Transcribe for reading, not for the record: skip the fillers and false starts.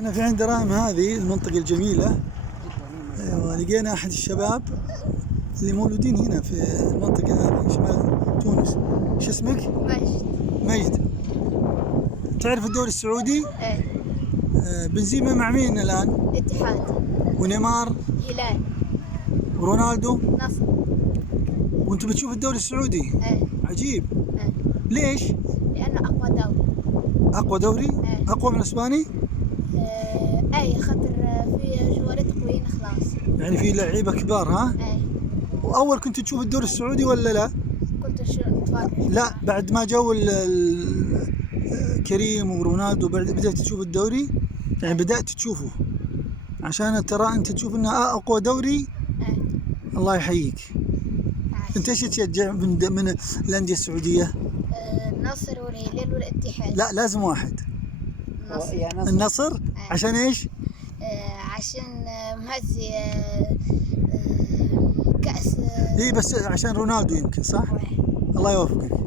احنا في عند رائم هذه المنطقة الجميلة. ايوه لقينا احد الشباب اللي مولودين هنا في المنطقة هذه شمال تونس. ايش اسمك؟ مجد. مجد. تعرف الدوري السعودي؟ ايه. بنزيما مع مين الان؟ اتحاد. ونيمار؟ هلال. ورونالدو؟ نصر. وانت بتشوف الدوري السعودي؟ ايه. عجيب. ايه. ليش؟ لانه اقوى دوري. اقوى دوري؟ ايه. اقوى من الاسباني؟ اي خاطر في جوارات قويين خلاص. يعني في لعيبة كبار ها؟ ايه. واول كنت تشوف الدوري السعودي ولا لا؟ كنت اتفرج. لا بعد ما جو كريم ورونالدو بدأت تشوف الدوري؟ يعني بدأت تشوفه عشان ترى انت تشوف انه اقوى دوري. ايه. الله يحييك. انت ايش تشجع من الانديه السعوديه؟ النصر والهلال والاتحاد. لا لازم واحد. النصر. النصر. عشان ايش؟ عشان مهزي كأس. اي بس عشان رونالدو يمكن صح؟ الله يوفقك.